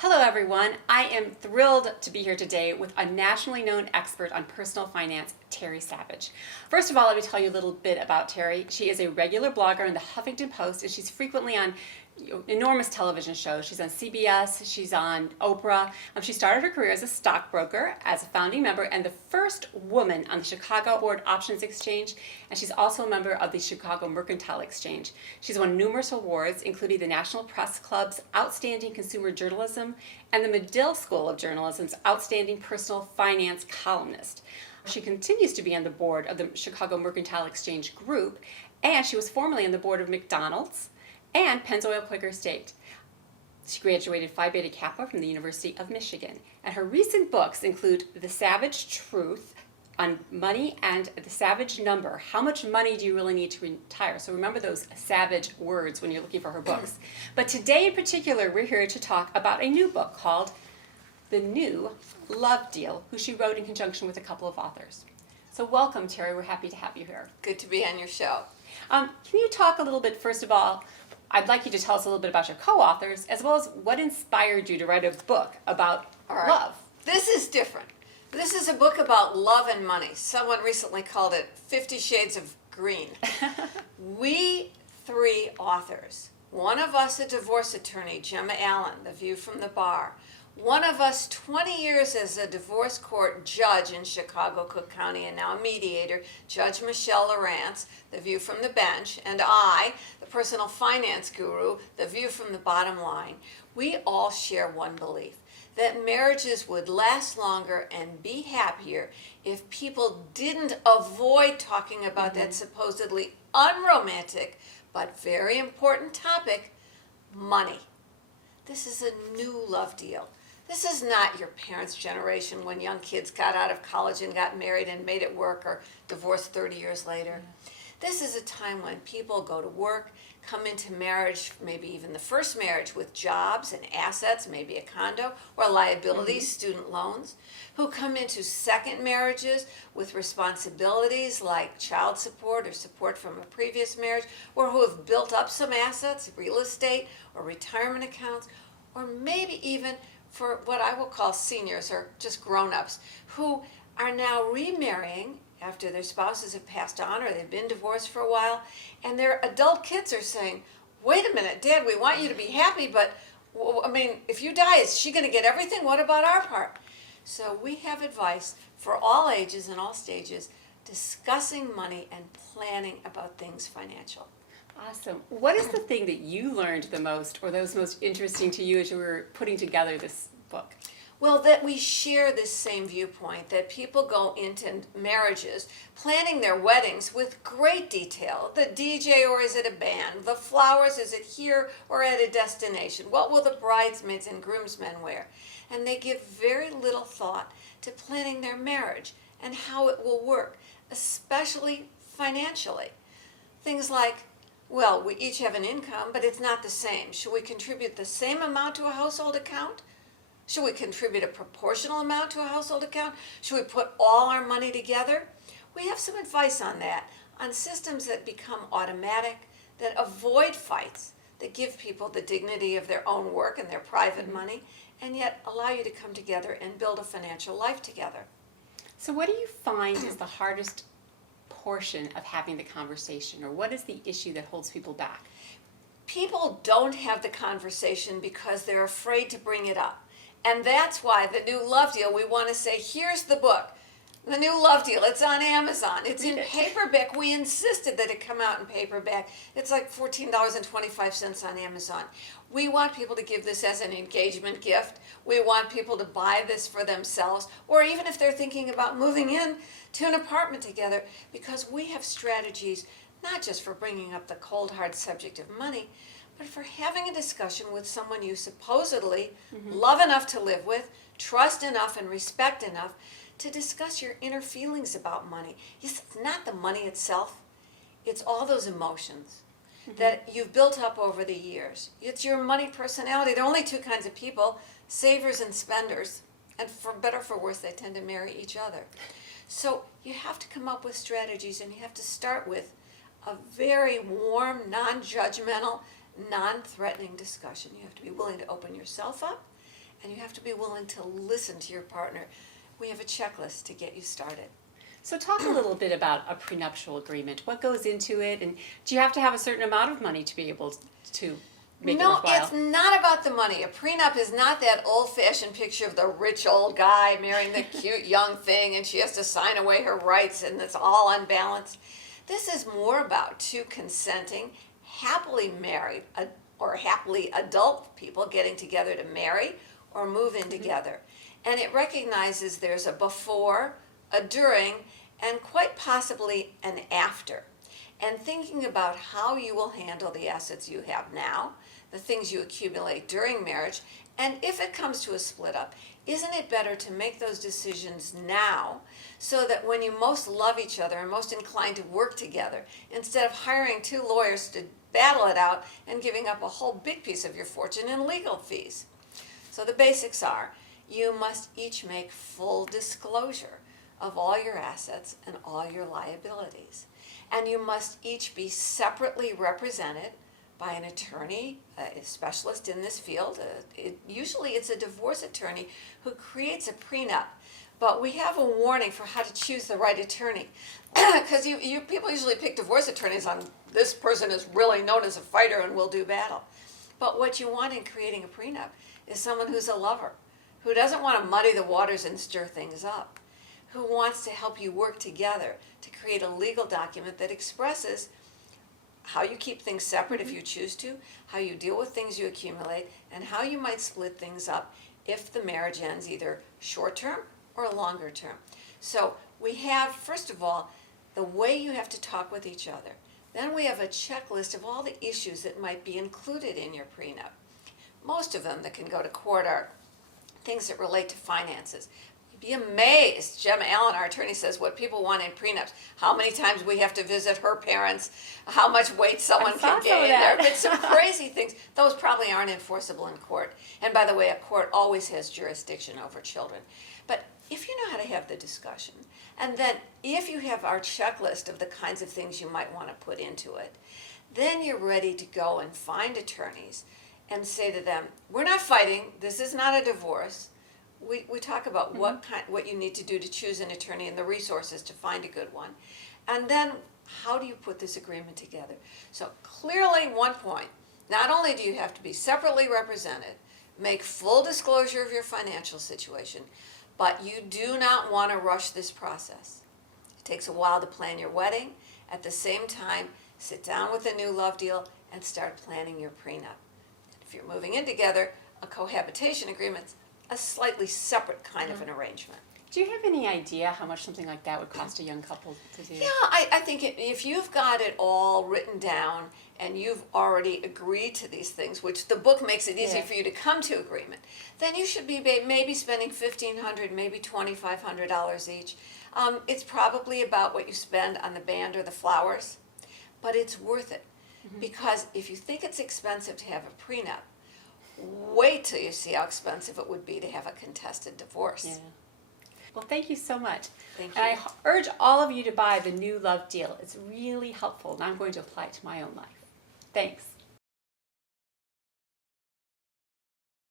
Hello everyone, I am thrilled to be here today with a nationally known expert on personal finance, Terry Savage. First of all, let me tell you a little bit about Terry. She is a regular blogger in the Huffington Post and she's frequently on enormous television shows. She's on CBS, she's on Oprah. She started her career as a stockbroker, as a founding member, and the first woman on the Chicago Board Options Exchange, and she's also a member of the Chicago Mercantile Exchange. She's won numerous awards, including the National Press Club's Outstanding Consumer Journalism and the Medill School of Journalism's Outstanding Personal Finance Columnist. She continues to be on the board of the Chicago Mercantile Exchange Group, and she was formerly on the board of McDonald's and Pennzoil Quaker State. She graduated Phi Beta Kappa from the University of Michigan. And her recent books include The Savage Truth on Money and The Savage Number. How much money do you really need to retire? So remember those savage words when you're looking for her books. But today in particular, we're here to talk about a new book called The New Love Deal, who she wrote in conjunction with a couple of authors. So welcome, Terry. We're happy to have you here. Good to be on your show. Can you talk a little bit, first of all, I'd like you to tell us a little bit about your co-authors, as well as what inspired you to write a book about love. This is different. This is a book about love and money. Someone recently called it 50 Shades of Green. We three authors, one of us a divorce attorney, Gemma Allen, The View from the Bar, one of us 20 years as a divorce court judge in Chicago, Cook County, and now a mediator, Judge Michelle Lawrence, The View from the Bench, and I, the personal finance guru, The View from the Bottom Line. We all share one belief, that marriages would last longer and be happier if people didn't avoid talking about that supposedly unromantic but very important topic, money. This is a new love deal. This is not your parents' generation when young kids got out of college and got married and made it work or divorced 30 years later. This is a time when people go to work, come into marriage, maybe even the first marriage, with jobs and assets, maybe a condo or liabilities, student loans, who come into second marriages with responsibilities like child support or support from a previous marriage, or who have built up some assets, real estate or retirement accounts, or maybe even for what I will call seniors or just grown-ups who are now remarrying after their spouses have passed on or they've been divorced for a while, and their adult kids are saying, wait a minute, Dad, we want you to be happy, but I mean, if you die, is she going to get everything? What about our part? So we have advice for all ages and all stages discussing money and planning about things financial. Awesome. What is the thing that you learned the most, or that was most interesting to you as you were putting together this book? Well, that we share this same viewpoint, that people go into marriages planning their weddings with great detail. The DJ, or is it a band? The flowers, is it here or at a destination? What will the bridesmaids and groomsmen wear? And they give very little thought to planning their marriage and how it will work, especially financially. Things like, well, we each have an income, but it's not the same. Should we contribute the same amount to a household account? Should we contribute a proportional amount to a household account? Should we put all our money together? We have some advice on that, on systems that become automatic, that avoid fights, that give people the dignity of their own work and their private money, and yet allow you to come together and build a financial life together. So what do you find is the hardest portion of having the conversation, or what is the issue that holds people back? People don't have the conversation because they're afraid to bring it up. And that's why The New Love Deal, we want to say, here's the book. The New Love Deal, it's on Amazon. It's in paperback. We insisted that it come out in paperback. It's like $14.25 on Amazon. We want people to give this as an engagement gift. We want people to buy this for themselves, or even if they're thinking about moving in to an apartment together, because we have strategies not just for bringing up the cold, hard subject of money, but for having a discussion with someone you supposedly love enough to live with, trust enough and respect enough to discuss your inner feelings about money. Yes, it's not the money itself. It's all those emotions that you've built up over the years. It's your money personality. There are only two kinds of people, savers and spenders. And for better or for worse, they tend to marry each other. So you have to come up with strategies, and you have to start with a very warm, non-judgmental, non-threatening discussion. You have to be willing to open yourself up and you have to be willing to listen to your partner. We have a checklist to get you started. So talk a little bit about a prenuptial agreement. What goes into it, and do you have to have a certain amount of money to be able to make it No, worthwhile? it's not about the money. A prenup is not that old-fashioned picture of the rich old guy marrying the cute young thing and she has to sign away her rights and it's all unbalanced. This is more about two consenting, happily married or happily adult people getting together to marry or move in together. And it recognizes there's a before, a during, and quite possibly an after. And thinking about how you will handle the assets you have now, the things you accumulate during marriage, and if it comes to a split up, isn't it better to make those decisions now so that when you most love each other and most inclined to work together, instead of hiring two lawyers to battle it out and giving up a whole big piece of your fortune in legal fees? So the basics are, you must each make full disclosure of all your assets and all your liabilities. And you must each be separately represented by an attorney, a specialist in this field. Usually it's a divorce attorney who creates a prenup. But we have a warning for how to choose the right attorney. Because you people usually pick divorce attorneys on this person is really known as a fighter and will do battle. But what you want in creating a prenup is someone who's a lover, who doesn't want to muddy the waters and stir things up, who wants to help you work together to create a legal document that expresses how you keep things separate if you choose to, how you deal with things you accumulate, and how you might split things up if the marriage ends either short term or longer term. So we have, first of all, the way you have to talk with each other. Then we have a checklist of all the issues that might be included in your prenup. Most of them that can go to court are things that relate to finances. You'd be amazed. Gemma Allen, our attorney, says what people want in prenups. How many times we have to visit her parents, how much weight someone can gain. There have been some crazy things. Those probably aren't enforceable in court. And by the way, a court always has jurisdiction over children. But if you know how to have the discussion, and then if you have our checklist of the kinds of things you might want to put into it, then you're ready to go and find attorneys and say to them, we're not fighting, this is not a divorce. We talk about what you need to do to choose an attorney and the resources to find a good one. And then how do you put this agreement together? So clearly, one point, not only do you have to be separately represented, make full disclosure of your financial situation, but you do not want to rush this process. It takes a while to plan your wedding. At the same time, sit down with a new love deal and start planning your prenup. If you're moving in together, a cohabitation agreement's a slightly separate kind of an arrangement. Do you have any idea how much something like that would cost a young couple to do? Yeah, I think if you've got it all written down and you've already agreed to these things, which the book makes it easy for you to come to agreement, then you should be maybe spending $1,500, maybe $2,500 each. It's probably about what you spend on the band or the flowers, but it's worth it. Because if you think it's expensive to have a prenup, wait till you see how expensive it would be to have a contested divorce. Yeah. Well, thank you so much. Thank you. And I urge all of you to buy the New Love Deal. It's really helpful, and I'm going to apply it to my own life. Thanks.